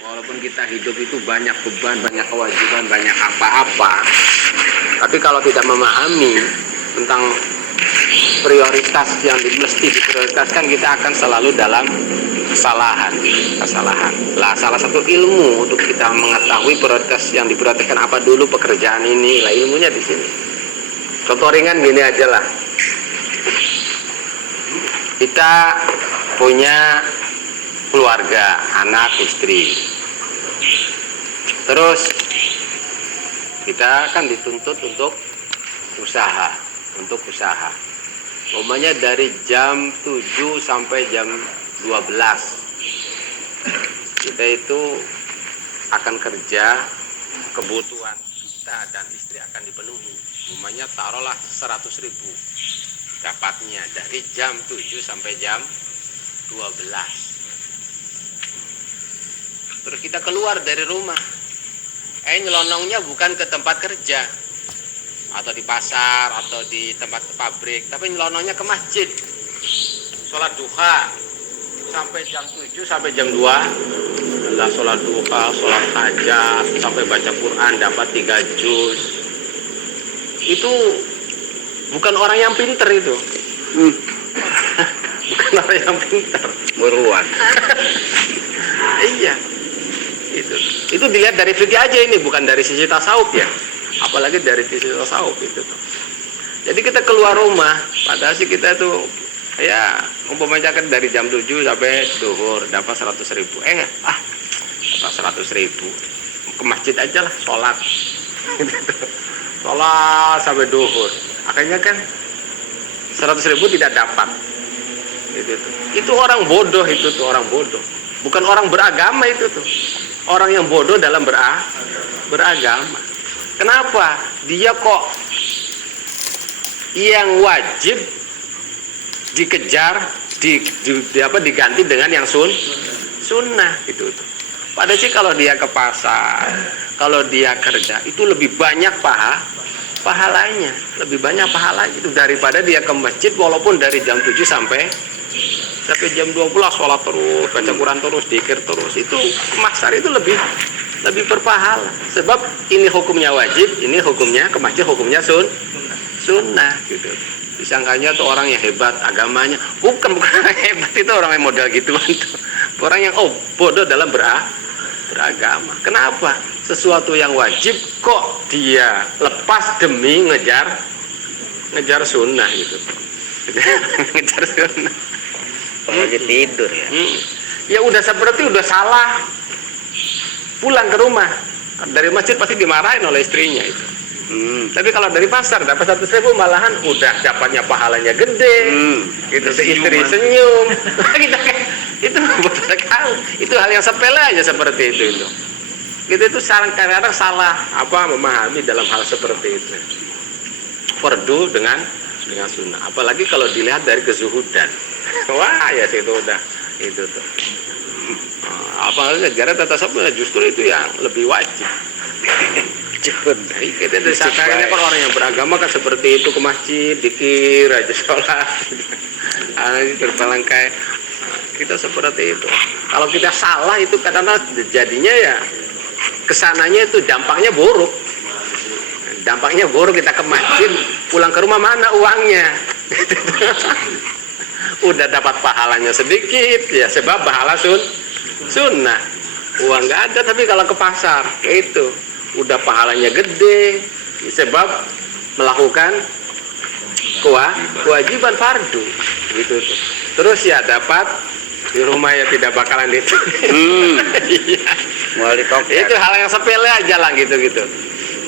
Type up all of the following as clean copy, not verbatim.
Walaupun kita hidup itu banyak beban, banyak kewajiban, banyak apa-apa, tapi kalau tidak memahami tentang prioritas yang mesti diprioritaskan, kita akan selalu dalam kesalahan. Lah, salah satu ilmu untuk kita mengetahui prioritas yang diprioritaskan apa dulu, pekerjaan ini, lah ilmunya di sini. Contoh ringan gini aja lah. Kita punya keluarga, anak, istri. Terus kita kan dituntut untuk usaha. Umpamanya dari jam 7 sampai jam 12. Kita itu akan kerja, kebutuhan kita dan istri akan dipenuhi. Umpamanya taruhlah 100.000 dapatnya dari jam 7 sampai jam 12. Terus kita keluar dari rumah. Nyelonongnya bukan ke tempat kerja atau di pasar atau di tempat pabrik, tapi nyelonongnya ke masjid. Sholat duha sampai jam 7 sampai jam 2. Adalah sholat duha, sholat hajat, sampai baca Quran dapat 3 juz. Itu bukan orang yang pinter itu. Bukan orang yang pinter. Buruan. Iya. Itu dilihat dari fikih aja, ini bukan dari sisi tasawuf ya. Apalagi dari sisi tasawuf itu tuh. Jadi kita keluar rumah, padahal sih kita tuh ya umpamanya kan dari jam 7 sampai zuhur dapat 100.000. Dapat 100.000. Ke masjid aja lah sholat. Sholat sampai zuhur. Akhirnya kan 100.000 tidak dapat. Itu orang bodoh, itu tuh orang bodoh. Bukan orang beragama itu tuh. Orang yang bodoh dalam beragama. Kenapa? Dia kok yang wajib dikejar, diganti dengan yang sunnah gitu. Padahal sih kalau dia ke pasar, kalau dia kerja, itu lebih banyak pahalanya, itu daripada dia ke masjid walaupun dari jam 7 sampai jam 12 sholat terus, baca Quran terus, dzikir terus. Itu masar itu lebih berpahala. Sebab ini hukumnya wajib, ini hukumnya ke masjid hukumnya sunnah gitu. Disangkanya tuh orang yang hebat agamanya. Bukan orang hebat, itu orang yang modal gituan tuh. Orang yang bodoh dalam beragama. Kenapa? Sesuatu yang wajib kok dia lepas demi ngejar sunnah gitu. Ngejar sunnah. Apalagi tidur ya. Ya udah seperti udah salah. Pulang ke rumah dari masjid pasti dimarahin oleh istrinya itu. Tapi kalau dari pasar dapat 100.000 malahan udah dapatnya pahalanya gede. Gitu, istri senyum. Itu betul sekali. Itu hal yang sepele aja seperti itu. Gitu itu kadang-kadang salah memahami dalam hal seperti itu. Fardu dengan sunnah. Apalagi kalau dilihat dari kezuhudan. Wah ya sih itu udah itu tuh. Apalagi negara tata sawah justru itu yang lebih wajib. Kita disangkanya kalau orang yang beragama kan seperti itu, ke masjid, dikir aja sholat. Terbelangkai. Kita seperti itu. Kalau kita salah itu kadang-kadang jadinya ya kesananya itu dampaknya buruk. Kita ke masjid, pulang ke rumah mana uangnya? Udah dapat pahalanya sedikit ya sebab pahala sunnah. Uang nggak ada, tapi kalau ke pasar itu udah pahalanya gede sebab melakukan kewajiban fardu gitu tuh. Terus ya dapat di rumah ya tidak bakalan itu. Itu hal yang sepele aja lah gitu.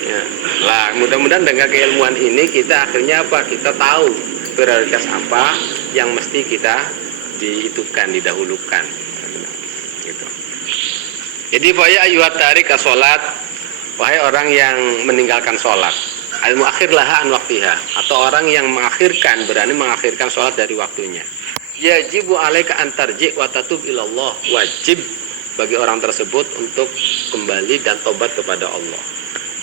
Ya. Lah mudah-mudahan dengan keilmuan ini kita akhirnya kita tahu prioritas apa yang mesti kita didahulukan gitu. Jadi ya ayuhat tarik ke sholat, wahai orang yang meninggalkan sholat, al-muakhir laha an waktiha, atau orang yang berani mengakhirkan sholat dari waktunya. Yajibu alaika an tarji' wa tatub ilallah, wajib bagi orang tersebut untuk kembali dan tobat kepada Allah.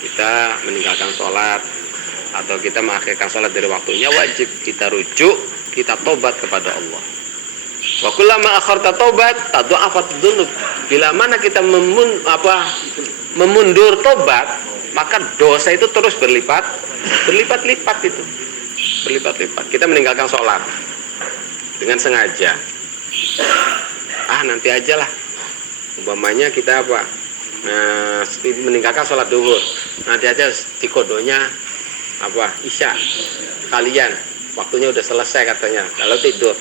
Kita meninggalkan sholat atau kita mengakhirkan sholat dari waktunya, wajib kita rujuk, kita tobat kepada Allah. Wa kullama akharta tobat tadha'afat dzunub, bila mana kita memundur tobat, maka dosa itu terus berlipat-lipat itu. Berlipat-lipat. Kita meninggalkan sholat dengan sengaja. Nanti aja lah. Umpamanya kita meninggalkan sholat duhur. Nanti aja di kodonya isya. Kalian waktunya udah selesai katanya. Kalau tidur.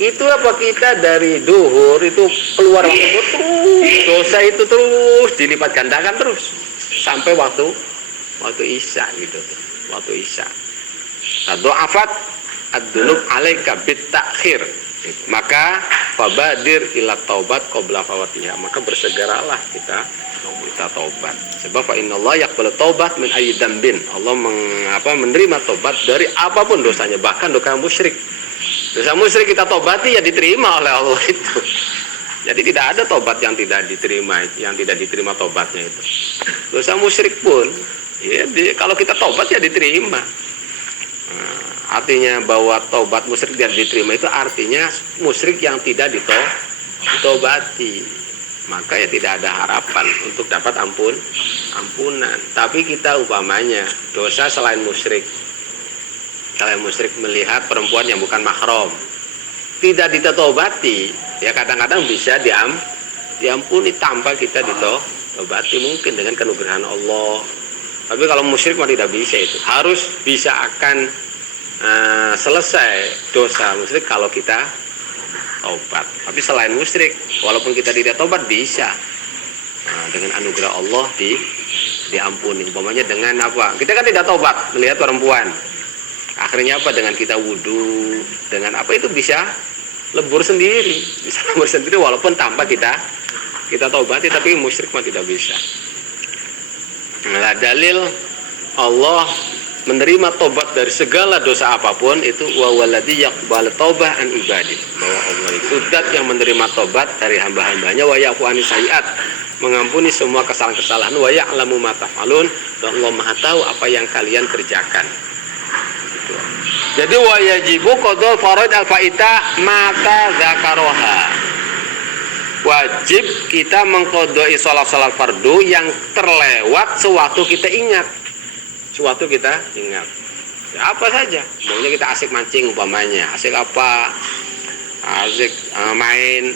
Itu kita dari duhur itu keluar waktu terus, dosa itu terus dilipat gandakan terus sampai waktu isya gitu, waktu isya. Do'afat ad-dunub alaika bit-takhir, maka fabadir ila taubat qabla fawatiha, maka bersegeralah kita taubat. Sebab fa innallaha yaqbalu taubat min ayyi dzambin. Allah menerima taubat dari apapun dosanya, bahkan dosa musyrik. Dosa musyrik kita tobati ya diterima oleh Allah itu. Jadi tidak ada tobat yang tidak diterima tobatnya itu. Dosa musyrik pun ya kalau kita tobat ya diterima. Artinya bahwa tobat musyrik tidak diterima itu artinya musyrik yang tidak ditobati. Maka ya tidak ada harapan untuk dapat ampunan. Tapi kita umpamanya dosa selain musyrik. Kalau musyrik melihat perempuan yang bukan mahram, tidak ditobati, ya kadang-kadang bisa diampuni tanpa kita ditobati, mungkin dengan kenugrahan Allah. Tapi kalau musyrik mah tidak bisa itu. Harus bisa akan selesai dosa musyrik kalau kita tobat. Tapi selain musyrik, walaupun kita tidak tobat bisa. Dengan anugerah Allah diampuni. Umpamanya dengan kita kan tidak tobat melihat perempuan. Akhirnya dengan kita wudhu, dengan itu bisa lebur sendiri, walaupun tanpa kita taubati, tapi musyrik mah tidak bisa. Nah, dalil Allah menerima tobat dari segala dosa apapun itu wa waladzi yaqbalu taubah an ibadi, bahwa Allah itu zat yang menerima tobat dari hamba-hambanya, wa ya'fu anis sayyi'at, mengampuni semua kesalahan-kesalahan, wa ya'lamu ma taf'alun, dan Allah Maha tahu apa yang kalian kerjakan. Jadi wajibu qadul faraid al-faita mata zakaroha. Wajib kita mengqadai salat-salat fardu yang terlewat sewaktu kita ingat. Ya, apa saja. Maunya kita asik mancing umpamanya. Asik main.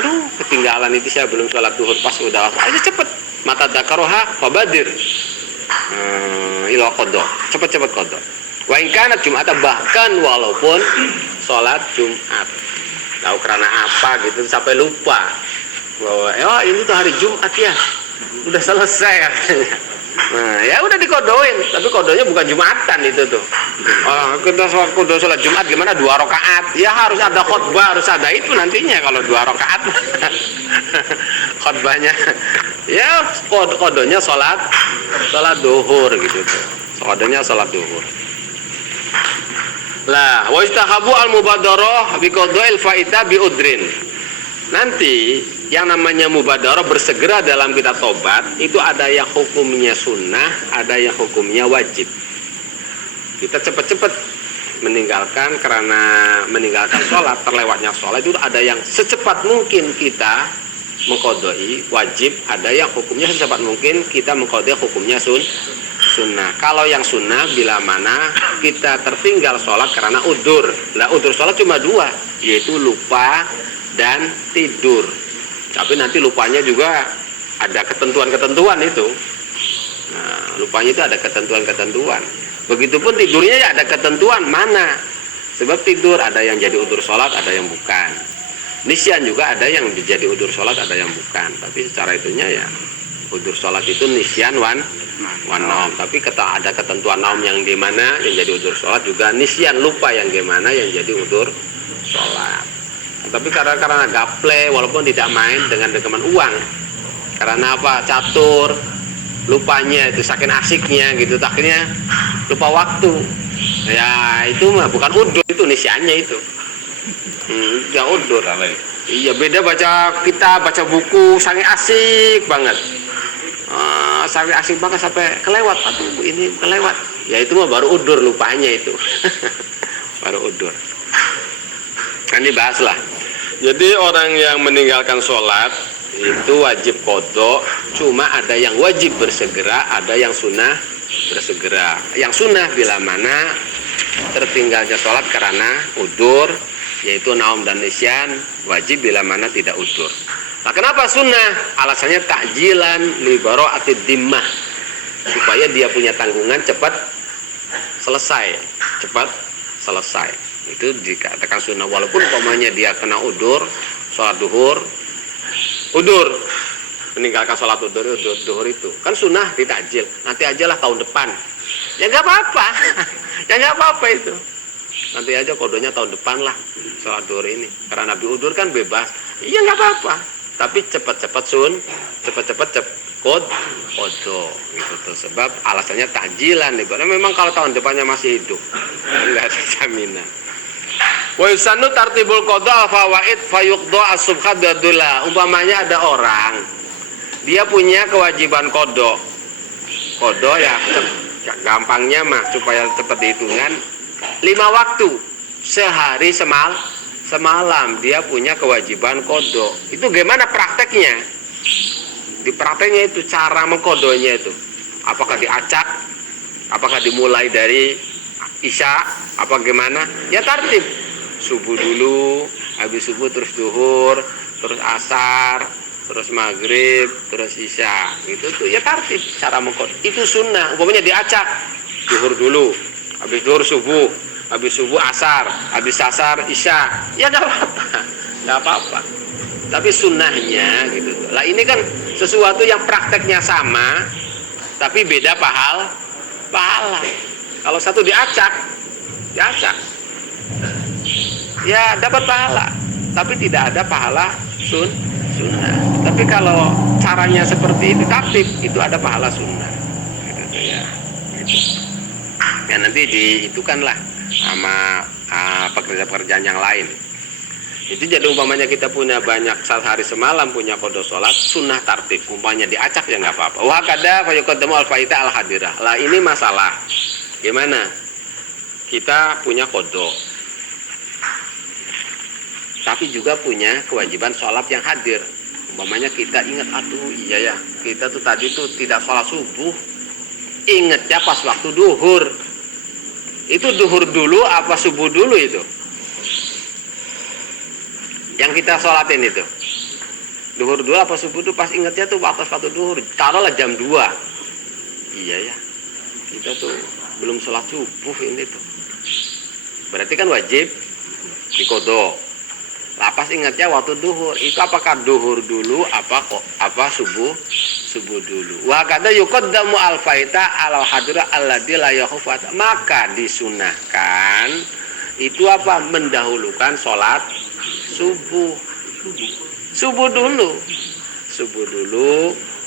Aduh, ketinggalan itu saya belum sholat duhur pas udah. Ayo cepet. Mata zakaroha fabadir. Ila qada. Cepet-cepet qada. Wa in kanat Jum'atan, bahkan walaupun sholat Jumat. Tahu karena apa gitu sampai lupa bahwa ini tuh hari Jumat ya. Udah selesai katanya. Nah, ya udah dikodoin, tapi kodonya bukan Jumatan itu tuh. Kita sholat Jumat gimana 2 rakaat? Ya harus ada khutbah, harus ada itu nantinya kalau 2 rakaat. Khutbahnya ya kodonya sholat duhur gitu tuh. Kodonya sholat duhur. Lah, wa istahabu al-mubadarah bi qada'il faita bi udrin. Nanti yang namanya mubadarah bersegera dalam kita tobat itu ada yang hukumnya sunnah, ada yang hukumnya wajib. Kita cepat-cepat meninggalkan karena meninggalkan sholat, terlewatnya sholat itu ada yang secepat mungkin kita mengqadai wajib, ada yang hukumnya secepat mungkin kita mengqadai hukumnya sunnah. Kalau yang sunnah bila mana kita tertinggal sholat karena udur. Nah, udur sholat cuma 2, yaitu lupa dan tidur. Tapi nanti lupanya juga ada ketentuan-ketentuan itu. Nah, lupanya itu ada ketentuan-ketentuan. Begitupun tidurnya ya ada ketentuan mana. Sebab tidur ada yang jadi udur sholat, ada yang bukan. Nisyan juga ada yang jadi udur sholat, ada yang bukan. Tapi secara itunya ya udur sholat itu nisyan wan nom. Tapi ada ketentuan naum yang gimana yang jadi udur sholat, juga nisyan lupa yang gimana yang jadi udur sholat. Tapi karena gaple, walaupun tidak main dengan rekaman uang, karena catur, lupanya itu saking asiknya gitu, akhirnya lupa waktu. Ya itu mah bukan udur, itu nisyannya itu. Ya udur. Iya, beda baca buku saking asik banget. Sampai asik banget sampai kelewat, ini kelewat. Ya itu mah baru udur, lupanya itu. Baru udur. Kan dibahas lah. Jadi orang yang meninggalkan sholat itu wajib qadha, cuma ada yang wajib bersegera, ada yang sunnah bersegera. Yang sunnah bila mana tertinggalnya sholat karena udur, yaitu naum dan nisyan, wajib bila mana tidak udur. Nah, kenapa sunnah? Alasannya takjilan li bara'atid dimmah, supaya dia punya tanggungan cepat selesai. Itu dikatakan sunnah, walaupun umpamanya dia kena udur, sholat duhur, meninggalkan sholat duhur itu kan sunnah ditakjil, nanti aja lah tahun depan, ya nggak apa-apa, itu nanti aja kodonya tahun depan lah sholat duhur ini, karena Nabi udur kan bebas, iya nggak apa-apa, tapi cepat kodo gitu tuh, sebab alasannya takjilan nih, memang kalau tahun depannya masih hidup nggak ada jaminan. Wa yusannu tartibul qada fawaid fayuqda as-subha dadula. Umpamanya ada orang dia punya kewajiban qada ya gampangnya mah supaya cepat dihitungan 5 waktu sehari semalam dia punya kewajiban qada. Itu gimana prakteknya? Di prakteknya itu cara mengkodonya itu apakah diacak, apakah dimulai dari isya, apa gimana? Ya tartib, subuh dulu, habis subuh terus duhur, terus asar, terus maghrib, terus isya. Itu tuh ya tartib cara mengkod. Itu sunnah. Umpamanya diacak, duhur dulu, habis duhur subuh, habis subuh asar, habis asar isya. Ya nggak apa-apa. Tapi sunnahnya gitu. Lah ini kan sesuatu yang prakteknya sama, tapi beda pahala. Kalau satu diacak, ya dapat pahala, tapi tidak ada pahala sunnah. Tapi kalau caranya seperti itu tartib, itu ada pahala sunnah. Gitu ya. Gitu. Ya nanti dihitungkanlah sama pekerjaan-pekerjaan yang lain. Itu jadi umpamanya kita punya banyak sehari semalam punya qada sholat sunnah tartib, umpamanya diacak ya nggak apa-apa. Wa kada fa yuqaddamu al-faita al-hadirah. Lah ini masalah. Gimana? Kita punya qada, tapi juga punya kewajiban sholat yang hadir. Umpamanya kita ingat, aduh iya ya, kita tuh tadi tuh tidak sholat subuh, ingatnya pas waktu duhur. Itu duhur dulu apa subuh dulu itu? Yang kita sholatin itu duhur dulu apa subuh dulu? Pas ingatnya tuh waktu duhur, taruhlah jam 2. Iya ya, kita tuh belum sholat subuh ini tuh, berarti kan wajib diqadha. Lapas ingatnya waktu duhur, itu apakah duhur dulu apa subuh dulu? Wa kada yuqaddamu al-faita ala hadira alladzi la yakhufat. Maka disunahkan itu apa? Mendahulukan sholat subuh dulu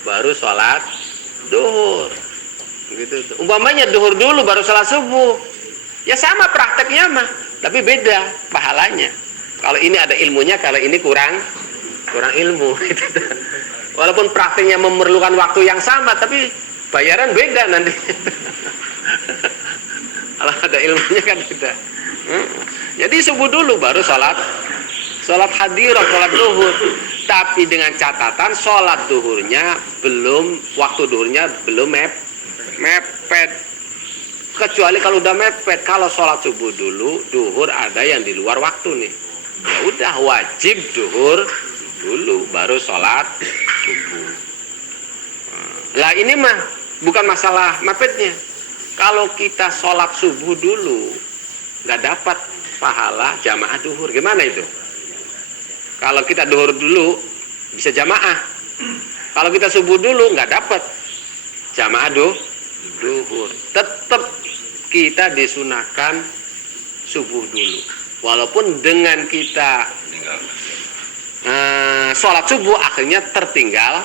baru sholat duhur gitu. Umpamanya duhur dulu baru sholat subuh, ya sama prakteknya mah, tapi beda pahalanya. Kalau ini ada ilmunya, kalau ini kurang ilmu gitu. Walaupun prakteknya memerlukan waktu yang sama, tapi bayaran beda nanti. Kalau ada ilmunya kan beda. Jadi subuh dulu baru sholat hadirah, sholat duhur, tapi dengan catatan sholat duhurnya waktu duhurnya belum mepet. Kecuali kalau udah mepet, kalau sholat subuh dulu, duhur ada yang di luar waktu nih, ya udah wajib duhur dulu baru sholat subuh. Lah ini mah bukan masalah mepetnya. Kalau kita sholat subuh dulu nggak dapat pahala jamaah duhur, gimana itu? Kalau kita duhur dulu bisa jamaah, kalau kita subuh dulu nggak dapat jamaah duhur. Tetap kita disunahkan subuh dulu, walaupun dengan kita sholat subuh akhirnya tertinggal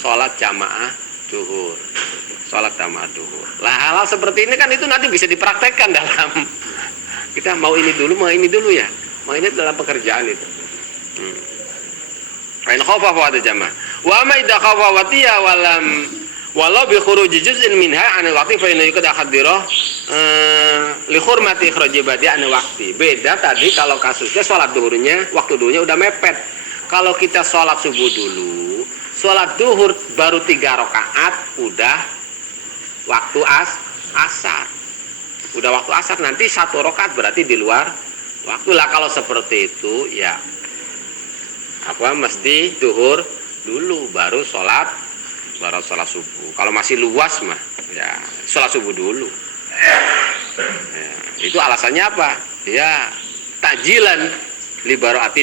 sholat jamaah duhur. Lah hal-hal seperti ini kan itu nanti bisa dipraktekkan dalam kita mau ini dulu ya, mau ini dalam pekerjaan itu. Ain khafa wa jamaah. Wa ma idza khafa wa tiya walau bi khuruji juz'in minha an waqti fa inna yakad hadirah li hurmati ikhraji badi an waqti. Beda tadi kalau kasusnya sholat duhurnya waktu duhurnya udah mepet. Kalau kita sholat subuh dulu, sholat duhur baru 3 rakaat, udah waktu asar. Udah waktu asar, nanti 1 rakaat berarti di luar waktu lah. Kalau seperti itu ya mesti duhur dulu baru sholat subuh. Kalau masih luas mah ya sholat subuh dulu. Ya, itu alasannya apa? Ya takjilan libaroati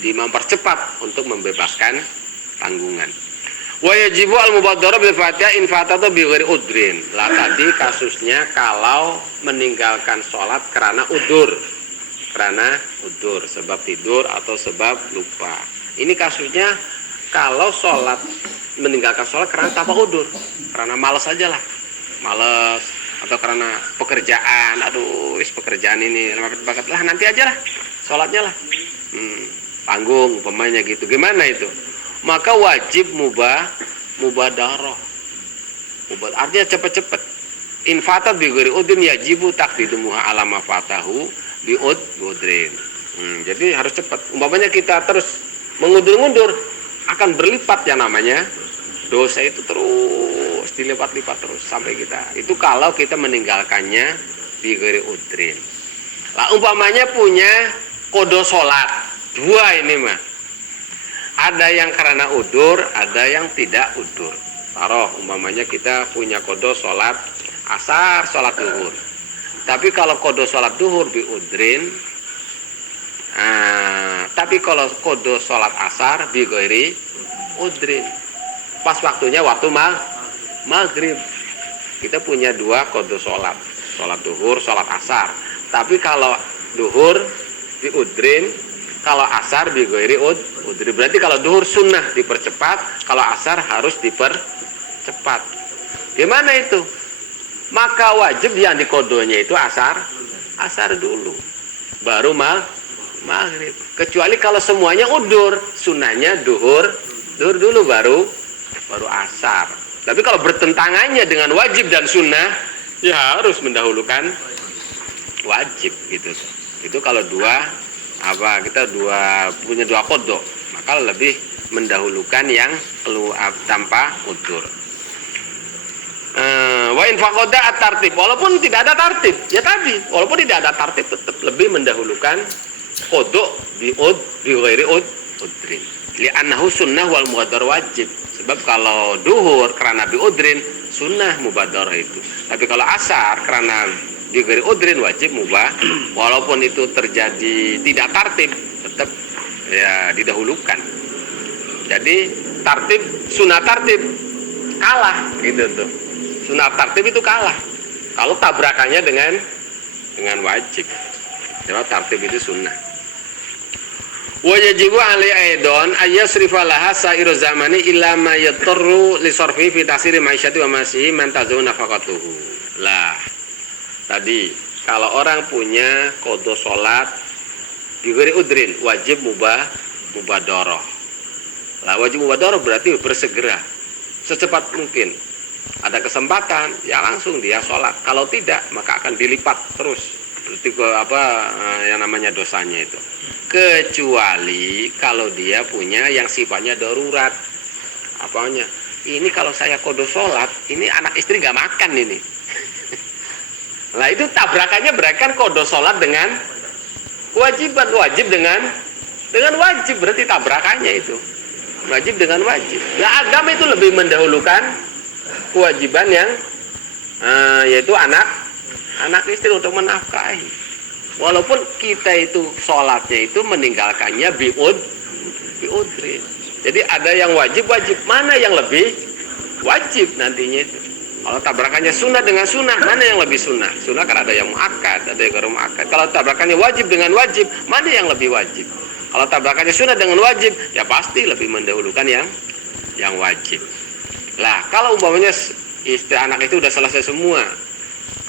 di mempercepat untuk membebaskan tanggungan. Wa yajibu al-mubaddarah bil fatihah in fatata bi ghairi udrin. Lah tadi kasusnya kalau meninggalkan sholat karena udur. Sebab tidur atau sebab lupa. Ini kasusnya kalau meninggalkan sholat karena tanpa udur, karena malas aja lah, malas atau karena pekerjaan, pekerjaan ini bakat lah nanti aja lah sholatnya lah, tanggung umpamanya gitu. Gimana itu? Maka wajib mubadarah. Artinya cepet-cepet. Infata bi ghairi udrin yajibu taqdidumuha ala ma fatahu bi udrin. Jadi harus cepat. Umpamanya kita terus mengundur-undur, akan berlipat yang namanya dosa itu, terus dilipat-lipat terus sampai kita. Itu kalau kita meninggalkannya bi ghairi udrin. Lah umpamanya punya kodo sholat 2 ini mah. Ada yang karena udur, ada yang tidak udur. Taruh umpamanya kita punya kodo sholat asar, sholat duhur. Tapi kalau kodo sholat duhur bi udrin, tapi kalau kodo sholat asar bi ghairi udrin, pas waktunya waktu maghrib. Kita punya 2 kodo sholat duhur, sholat asar. Tapi kalau duhur bi udrin, kalau asar bi ghairi udrin. Berarti kalau duhur sunnah dipercepat, kalau asar harus dipercepat. Gimana itu? Maka wajib yang dikodonya itu asar dulu, baru maghrib. Kecuali kalau semuanya udur, sunnahnya duhur dulu baru asar. Tapi kalau bertentangannya dengan wajib dan sunnah, ya harus mendahulukan wajib gitu. Itu kalau kita punya 2 kodo, maka lebih mendahulukan yang tanpa udur. Wa in faqada at-tartib, walaupun tidak ada tartib, ya tadi, walaupun tidak ada tartib tetap lebih mendahulukan kodok bi ghairi udrin. Li'annahu sunnah wal mubaddar wajib. Sebab kalau duhur karena bi udrin sunnah mubaddar itu. Tapi kalau asar karena bi ghairi udrin wajib mubah. Walaupun itu terjadi tidak tartib, tetap ya didahulukan. Jadi sunnah tartib kalah gitu tuh. Sunnah tartib itu kalah kalau tabrakannya dengan wajib. Jadi tartib itu sunnah. Wa yajibu alai aidon ayyasrifa laha sairu zamani illa ma yatturu li sarfi fi tasiri maisyati wa masihi man tazawna faqatuhu. Lah tadi kalau orang punya qada salat bi ghairi udrin wajib mubadarah. Lah wajib mubadarah berarti bersegera secepat mungkin. Ada kesempatan ya langsung dia sholat. Kalau tidak maka akan dilipat terus berarti yang namanya dosanya itu. Kecuali kalau dia punya yang sifatnya darurat. Apanya? Ini kalau saya kodo sholat, ini anak istri nggak makan ini. Nah itu tabrakannya berakan kodo sholat dengan kewajiban, wajib dengan wajib, berarti tabrakannya itu wajib dengan wajib. Nah agama itu lebih mendahulukan kewajiban yang yaitu anak istri untuk menafkahi. Walaupun kita itu sholatnya itu meninggalkannya biudrin. Jadi ada yang wajib, mana yang lebih wajib nantinya itu. Kalau tabrakannya sunnah dengan sunnah, mana yang lebih sunnah? Sunnah kan ada yang muakkad, ada yang gharu muakkad. Kalau tabrakannya wajib dengan wajib, mana yang lebih wajib? Kalau tabrakannya sunnah dengan wajib, ya pasti lebih mendahulukan yang wajib. Lah kalau umpamanya istri anak itu udah selesai semua,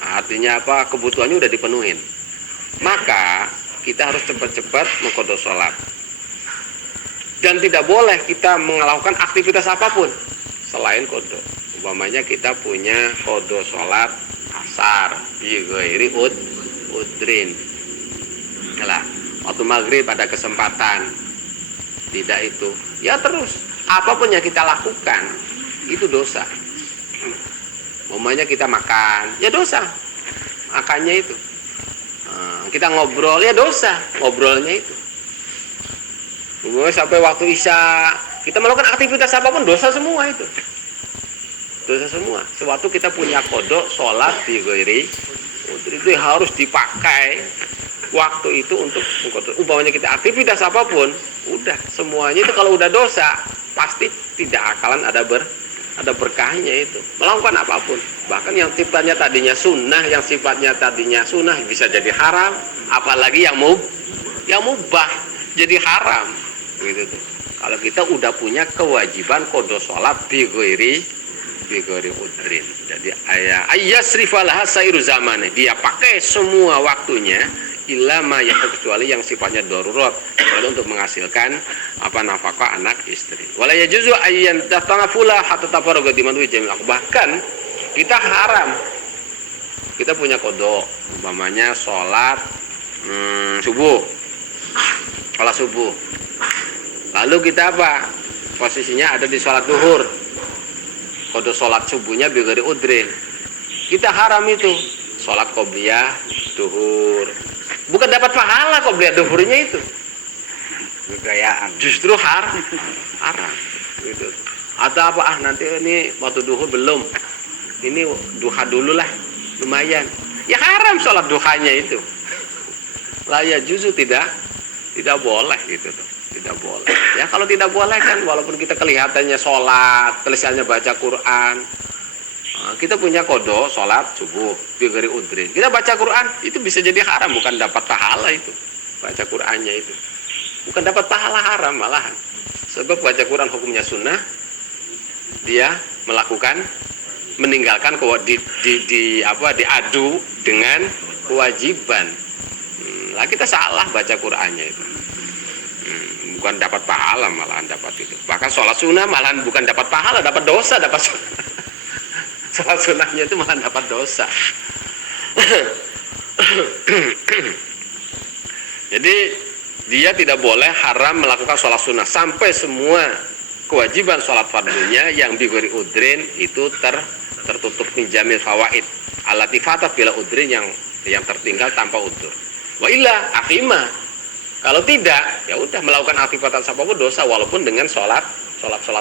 artinya apa, kebutuhannya udah dipenuhin, maka kita harus cepat-cepat mengqadha sholat. Dan tidak boleh kita melakukan aktivitas apapun selain qadha. Umpamanya kita punya qadha sholat asar bi ghairi udrin. Lah waktu maghrib ada kesempatan tidak itu. Ya terus, apapun yang kita lakukan itu dosa. Umpamanya kita makan, ya dosa. Makannya itu. Kita ngobrol, ya dosa. Ngobrolnya itu. Sampai waktu Isya, kita melakukan aktivitas apapun dosa semua itu. Dosa semua. Sewaktu kita punya kodok, sholat di ghairi itu harus dipakai waktu itu untuk umpamanya kita aktivitas apapun, udah semuanya itu kalau udah dosa pasti tidak akalan ada berkahnya itu melakukan apapun. Bahkan yang sifatnya tadinya sunnah, yang sifatnya tadinya sunnah bisa jadi haram, apalagi yang mubah jadi haram gitu tuh. Kalau kita udah punya kewajiban qada sholat bi ghairi udrin. Jadi ayasrifalaha sairu zamane, dia pakai semua waktunya illa ma kecuali yang sifatnya darurat, untuk menghasilkan nafkah anak istri. Wala yajuzu ayyan tatafula hatta tafarraga diman jamil. Bahkan kita haram, kita punya qada umpamanya sholat subuh, lalu kita posisinya ada di sholat duhur, qada sholat subuhnya bi ghairi udrin, kita haram itu sholat qobliyah duhur. Bukan dapat pahala qobliyah duhurnya itu, Kegayaan. justru haram gitu. Atau nanti ini waktu duhur belum, ini duha dulu lah, lumayan, ya haram sholat duhanya itu. Lah ya justru tidak boleh gitu tuh. Tidak boleh. Ya kalau tidak boleh kan, walaupun kita kelihatannya sholat, tulisannya baca Quran, kita punya qada sholat subuh bi ghairi udrin, kita baca Quran, itu bisa jadi haram, bukan dapat pahala itu. Baca Qurannya itu bukan dapat pahala, haram malahan. Sebab baca Quran hukumnya sunnah, dia meninggalkan diadu dengan kewajiban. Lah kita salah baca Qurannya itu. Bukan dapat pahala, malahan dapat itu. Bahkan sholat sunnah malahan bukan dapat pahala, dapat dosa, dapat sholat sunnahnya itu malahan dapat dosa. Jadi dia tidak boleh haram melakukan sholat sunnah sampai semua kewajiban sholat fardunya yang bi ghairi udrin itu tertutup min jamil fawaid allati fatat bila udrin, yang tertinggal tanpa udzur. Wa illa akhima. Kalau tidak, ya udah melakukan aktivitas apapun dosa, walaupun dengan sholat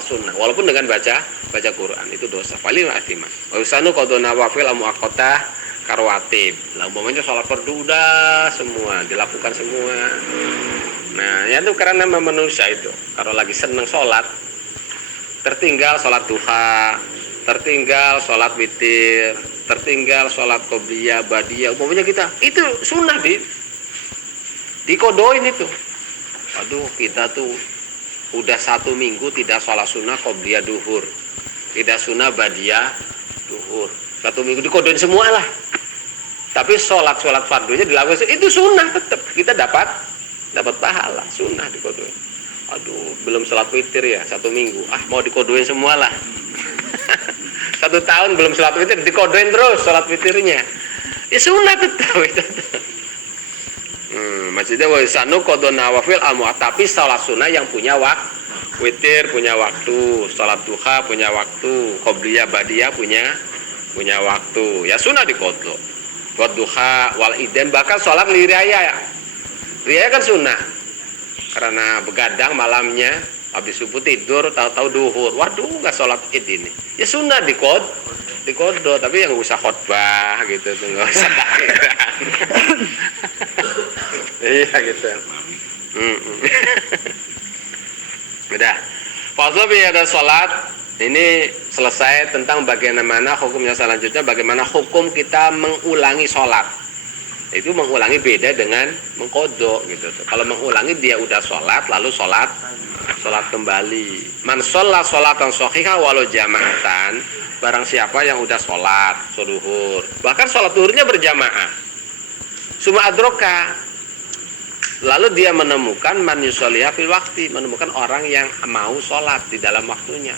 sunnah, walaupun dengan baca Quran itu dosa. Paling akhima. Wa usanu qada nawafil muaqqatah karwatib. Lah umpamanya sholat fardu udah semua dilakukan semua. Nah, ya itu karena manusia itu kalau lagi seneng sholat, tertinggal sholat duha, tertinggal sholat witir, tertinggal sholat qobliyah, badiyah, umpamanya kita itu sunnah dikodoin itu. Aduh, kita tuh udah 1 minggu tidak sholat sunnah qobliyah duhur, tidak sunnah badiyah duhur, 1 minggu dikodoin semua lah. Tapi sholat fardunya dilakukan itu sunnah, tetap kita dapat pahala, sunnah dikodoin. Aduh, belum sholat witir ya 1 minggu, mau dikodoin semua lah. 1 tahun belum sholat witir, dikodoin terus sholat witirnya, ya sunnah tetap. Maksudnya wasanu qada nawafil tapi sholat sunnah yang punya witir punya waktu, sholat duha punya waktu, qobliyah badiyah punya waktu, ya sunnah diqada. Buat duha wal idan, bahkan sholat liraya kan sunnah, karena begadang malamnya habis subuh tidur tahu-tahu duhur, waduh nggak sholat id ini, ya sunnah dikodo, tapi yang usah khotbah gitu tuh, nggak usah takbiran. Iya gitu. Udah. Fasal ada sholat, ini selesai tentang bagaimana hukumnya. Selanjutnya bagaimana hukum kita mengulangi sholat. Itu mengulangi beda dengan mengkodok gitu. Kalau mengulangi dia udah sholat lalu sholat kembali. Man sholat sholatan shahihah walau jama'atan, barang siapa yang udah sholat duhur, bahkan sholat duhurnya berjamaah, suma adroka, lalu dia menemukan man yusolliha fil wakti, menemukan orang yang mau sholat di dalam waktunya.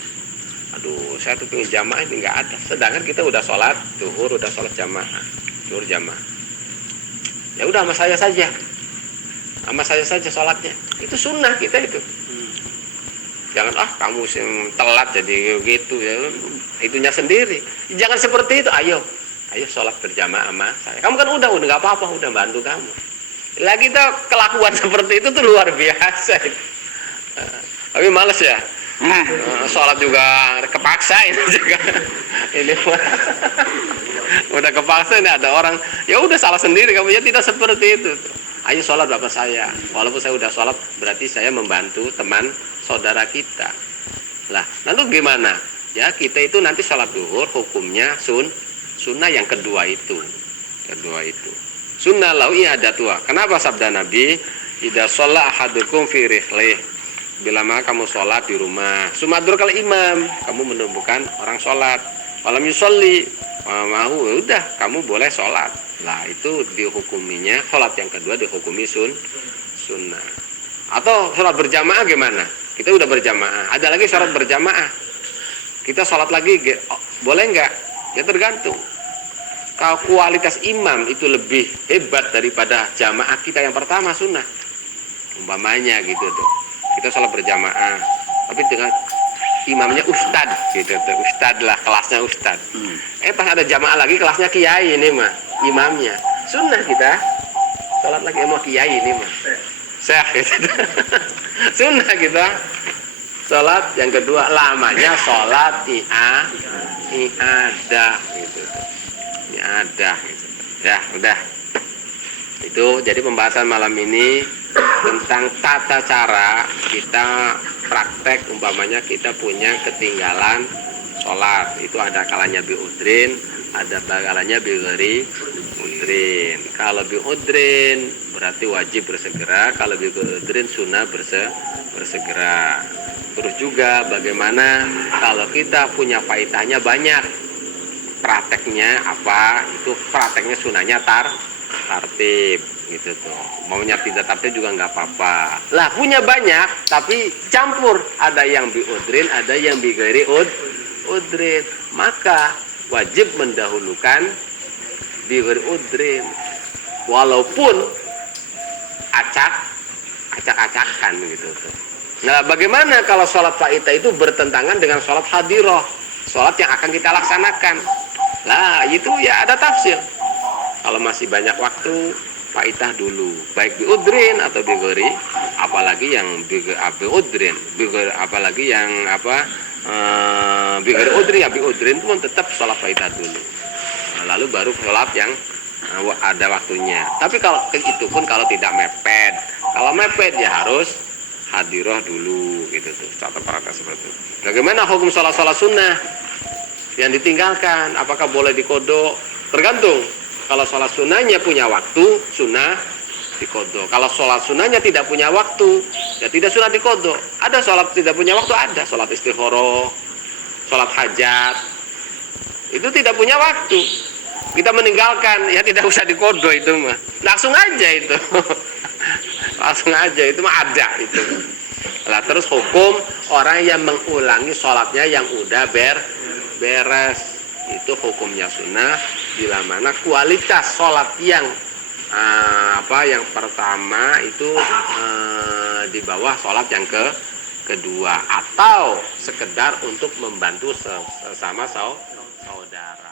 Aduh, saya tuh pengen jamaah, ini nggak ada. Sedangkan kita udah sholat duhur, udah sholat jamaah, duhur jamaah. Ya udah sama saya saja sholatnya. Itu sunnah kita itu. Jangan kamu telat jadi gitu ya, itunya sendiri. Jangan seperti itu. Ayo sholat berjamaah sama saya. Kamu kan udah nggak apa-apa, udah bantu kamu. Lah kita kelakuan seperti itu tuh luar biasa. Tapi males ya. Sholat juga kepaksa ini juga. Ini udah kepaksa, ini ada orang ya udah salah sendiri kamu, ya tidak seperti itu. Ayo sholat bapak saya. Walaupun saya udah sholat berarti saya membantu teman saudara kita. Lah, lalu gimana? Ya kita itu nanti sholat duhur hukumnya sunnah yang kedua itu. Sunnah lawi ada tua. Kenapa sabda Nabi? Idza shalla ahadukum fi rihlih. Bila mana kamu sholat di rumah, sumadur kal imam, kamu menemukan orang sholat. Walam yusolli, mau udah kamu boleh sholat. Lah itu dihukuminya sholat yang kedua dihukumi sunnah. Atau sholat berjamaah gimana? Kita udah berjamaah, ada lagi sholat berjamaah. Kita sholat lagi, boleh nggak? Ya tergantung. Kalau kualitas imam itu lebih hebat daripada jamaah kita yang pertama sunnah, umpamanya gitu tuh. Kita sholat berjamaah, tapi dengan imamnya ustad, gitu tuh. Ustad lah, kelasnya ustad. Pas ada jamaah lagi kelasnya kiai ini mah, imamnya. Sunnah kita sholat lagi mau kiai ini mah. Syekh gitu. Sunnah kita sholat yang kedua lamanya sholat i'adah gitu. I'adah gitu. Ya udah. Itu jadi pembahasan malam ini tentang tata cara kita praktek, umpamanya kita punya ketinggalan sholat, itu ada kalanya biudrin, ada kalanya bighairi udrin. Kalau biudrin berarti wajib bersegera, kalau bighairi sunnah bersegera. Terus juga bagaimana kalau kita punya faedahnya banyak, prakteknya apa? Itu prakteknya sunnahnya tartib gitu tuh. Maunya tidak tartib juga nggak apa-apa. Lah punya banyak tapi campur, ada yang biudrin, ada yang bighairi udrin. Maka wajib mendahulukan bighairi udrin. Walaupun acak-acakan gitu tuh. Nah, bagaimana kalau sholat faedah itu bertentangan dengan sholat hadirah, sholat yang akan kita laksanakan? Lah itu ya ada tafsir. Kalau masih banyak waktu, faedah dulu, baik biudrin atau bighairi, apalagi yang biudrin, apalagi yang bighairi udrin, ya biudrin pun tetap sholat faedah dulu. Nah, lalu baru sholat yang ada waktunya. Tapi kalau itu pun kalau tidak mepet. Kalau mepet ya harus hadirah dulu gitu tuh. Contoh seperti itu. Bagaimana hukum sholat sunnah yang ditinggalkan? Apakah boleh dikodok? Tergantung. Kalau sholat sunnahnya punya waktu, sunnah dikodok. Kalau sholat sunnahnya tidak punya waktu, ya tidak sunnah dikodok. Ada sholat tidak punya waktu, ada sholat istikharah, sholat hajat, itu tidak punya waktu. Kita meninggalkan, ya tidak usah dikodok itu mah. Langsung aja itu. Langsung aja itu mah ada itu. Nah, terus hukum orang yang mengulangi sholatnya yang udah beres, itu hukumnya sunnah. Bila mana kualitas sholat yang yang pertama itu di bawah sholat yang kedua, atau sekedar untuk membantu sesama saudara.